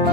Hello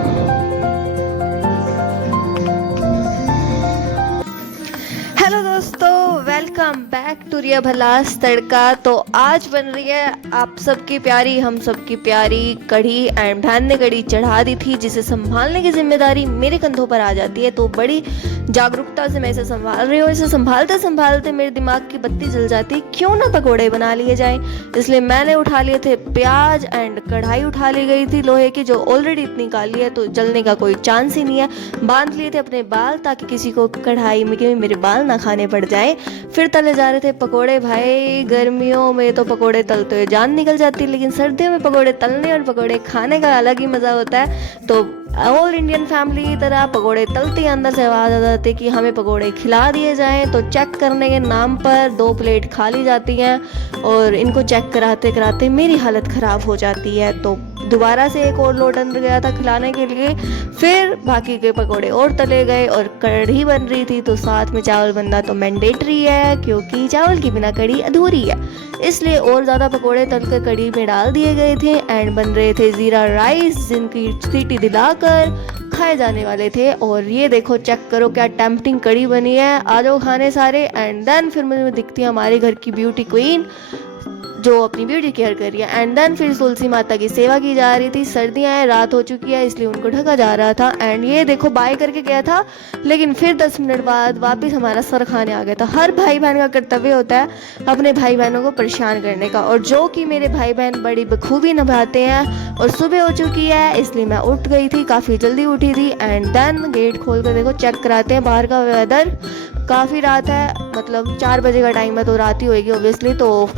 दोस्तों, welcome back to रिया भलास तड़का। तो आज बन रही है आप सबकी प्यारी, हम सबकी प्यारी कढ़ी। एंड बहन ने कढ़ी चढ़ा दी थी, जिसे संभालने की जिम्मेदारी मेरे कंधों पर आ जाती है। तो बड़ी जागरूकता से मैं इसे संभाल रही हूँ। इसे संभालते संभालते मेरे दिमाग की बत्ती जल जाती, क्यों ना पकोड़े बना लिए जाएं। इसलिए मैंने उठा लिए थे प्याज एंड कढ़ाई उठा ली गई थी लोहे की, जो ऑलरेडी इतनी काली है तो जलने का कोई चांस ही नहीं है। बांध लिए थे अपने बाल ताकि किसी को कढ़ाई में मेरे बाल ना खाने पड़ जाए। फिर तले जा रहे थे पकोड़े। भाई गर्मियों में तो पकोड़े तलते हुए जान निकल जाती है, लेकिन सर्दियों में पकोड़े तलने और पकोड़े खाने का अलग ही मज़ा होता है। तो ऑल इंडियन फैमिली की तरह पकोड़े तलते ही अंदर से आवाज़ आ जाती है कि हमें पकोड़े खिला दिए जाएं। तो चेक करने के नाम पर 2 प्लेट खाली जाती हैं और इनको चेक कराते कराते मेरी हालत ख़राब हो जाती है। तो दोबारा से एक और लोट अंदर गया था खिलाने के लिए। फिर बाकी के पकोड़े और तले गए और कढ़ी बन रही थी, तो साथ में चावल बनना तो मैंडेटरी है, क्योंकि चावल के बिना कढ़ी अधूरी है। इसलिए और ज़्यादा पकोड़े तलकर कढ़ी में डाल दिए गए थे। एंड बन रहे थे ज़ीरा राइस, जिनकी सीटी दिलाकर खाए जाने वाले थे। और ये देखो, चेक करो क्या टेम्पटिंग कढ़ी बनी है। आ जाओ खाने सारे। एंड देन फिर मुझे दिखती है हमारे घर की ब्यूटी क्वीन, जो अपनी ब्यूटी केयर कर रही है। एंड देन फिर तुलसी माता की सेवा की जा रही थी। सर्दियाँ हैं, रात हो चुकी है, इसलिए उनको ढका जा रहा था। एंड ये देखो, बाय करके गया था, लेकिन फिर 10 मिनट बाद वापस हमारा सर खाने आ गया था। हर भाई बहन का कर्तव्य होता है अपने भाई बहनों को परेशान करने का, और जो कि मेरे भाई बहन बड़ी बखूबी निभाते हैं। और सुबह हो चुकी है, इसलिए मैं उठ गई थी, काफ़ी जल्दी उठी थी। एंड देन गेट खोल कर देखो, चेक कराते हैं बाहर का वेदर। काफ़ी रात है, मतलब 4 बजे का टाइम है, तो रात ही होगी ऑब्वियसली। तो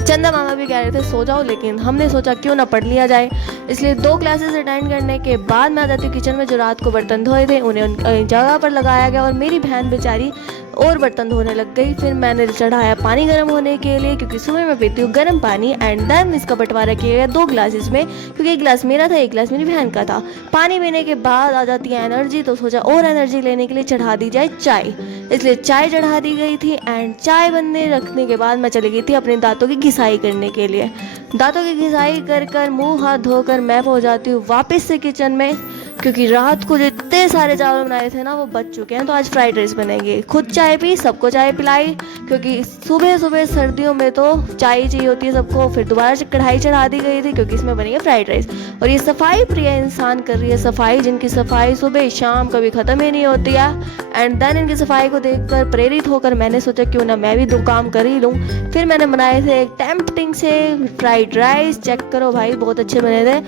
चंदा मामा भी कह रहे थे सो जाओ, लेकिन हमने सोचा क्यों ना पढ़ लिया जाए। इसलिए 2 क्लासेस अटेंड करने के बाद मैं आ जाती हूँ किचन में। जो रात को बर्तन धोए थे उन्हें उन जगह पर लगाया गया, और मेरी बहन बेचारी और बर्तन धोने लग गई। फिर मैंने चढ़ाया पानी गर्म होने के लिए, क्योंकि सुबह मैं पीती हूँ गर्म पानी। एंड देन इसका बंटवारा किया गया 2 ग्लासेस में, क्योंकि 1 गिलास मेरा था, 1 गिलास मेरी बहन का था। पानी पीने के बाद आ जाती है एनर्जी, तो सोचा और एनर्जी लेने के लिए चढ़ा दी जाए चाय, इसलिए चाय चढ़ा दी गई थी। एंड चाय बनने रखने के बाद मैं चली गई थी अपने दांतों की घिसाई करने के लिए। दांतों की घिसाई कर कर मुँह हाथ धोकर मैं पहुँच जाती हूँ वापस से किचन में, क्योंकि रात को जो इतने सारे चावल बनाए थे ना वो बच चुके हैं। तो आज फ्राइड राइस बनेंगे। खुद चाय पी, सबको चाय पिलाई, क्योंकि सुबह सुबह सर्दियों में तो चाय चाहिए होती है सबको। फिर दोबारा से कढ़ाई चढ़ा दी गई थी, क्योंकि इसमें बनेंगे फ्राइड राइस। और ये सफाई प्रिय इंसान कर रही है सफाई, जिनकी सफाई सुबह शाम कभी ख़त्म ही नहीं होती है। एंड देन इनकी सफाई को देखकर प्रेरित होकर मैंने सोचा क्यों ना मैं भी 2 काम कर ही लूँ। फिर मैंने बनाए थे एक टेम्पटिंग से फ्राइड राइस। चेक करो भाई, बहुत अच्छे बने थे,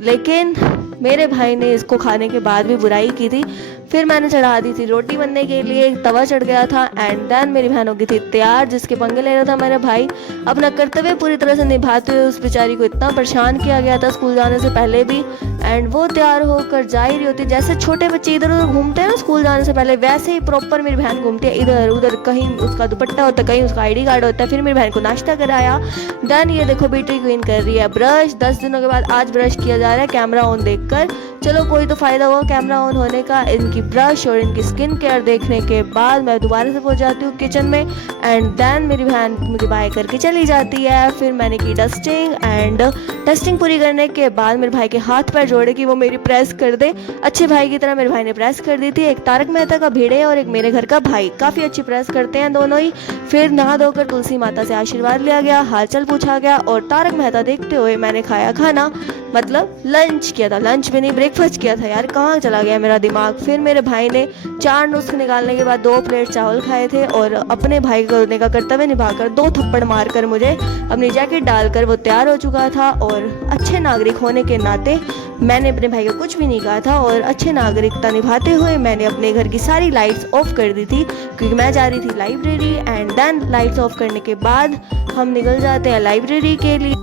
लेकिन मेरे भाई ने इसको खाने के बाद भी बुराई की थी। फिर मैंने चढ़ा दी थी रोटी बनने के लिए, तवा चढ़ गया था। एंड देन मेरी बहन हो गई थी तैयार, जिसके पंगे ले रहा था मेरा भाई। अपना कर्तव्य पूरी तरह से निभाते हुए उस बेचारी को इतना परेशान किया गया था स्कूल जाने से पहले भी। एंड वो तैयार होकर जा ही रही होती, जैसे छोटे बच्चे इधर उधर घूमते हैं ना स्कूल जाने से पहले, वैसे ही प्रॉपर मेरी बहन घूमती है इधर उधर। कहीं उसका दुपट्टा होता है, कहीं उसका ID कार्ड होता है। फिर मेरी बहन को नाश्ता कराया। देन ये देखो, ब्यूटी क्वीन कर रही है ब्रश। 10 दिनों के बाद आज ब्रश किया जा रहा है कैमरा ऑन देखकर। चलो कोई तो फ़ायदा हुआ कैमरा ऑन होने का। इनकी ब्रश और इनकी स्किन केयर देखने के बाद मैं दोबारा से पहुंच जाती हूँ किचन में। एंड देन मेरी बहन मुझे बाय करके चली जाती है। फिर मैंने की डस्टिंग। एंड डस्टिंग पूरी करने के बाद मेरे भाई के हाथ पैर जोड़े कि वो मेरी प्रेस कर दे। अच्छे भाई की तरह मेरे भाई ने प्रेस कर दी थी। एक तारक मेहता का भिड़े और एक मेरे घर का भाई, काफ़ी अच्छी प्रेस करते हैं दोनों ही। फिर नहा धोकर तुलसी माता से आशीर्वाद लिया गया, हालचाल पूछा गया, और तारक मेहता देखते हुए मैंने खाया खाना, मतलब लंच किया था। लंच भी नहीं, ब्रेकफास्ट किया था यार, कहाँ चला गया मेरा दिमाग। फिर मेरे भाई ने 4 नुस्खे निकालने के बाद 2 प्लेट चावल खाए थे, और अपने भाई को देने का कर्तव्य निभाकर 2 थप्पड़ मारकर मुझे अपनी जैकेट डालकर वो तैयार हो चुका था। और अच्छे नागरिक होने के नाते मैंने अपने भाई को कुछ भी नहीं कहा था, और अच्छे नागरिकता निभाते हुए मैंने अपने घर की सारी लाइट्स ऑफ कर दी थी, क्योंकि मैं जा रही थी library. And then lights off करने के बाद हम निकल जाते हैं लाइब्रेरी के लिए।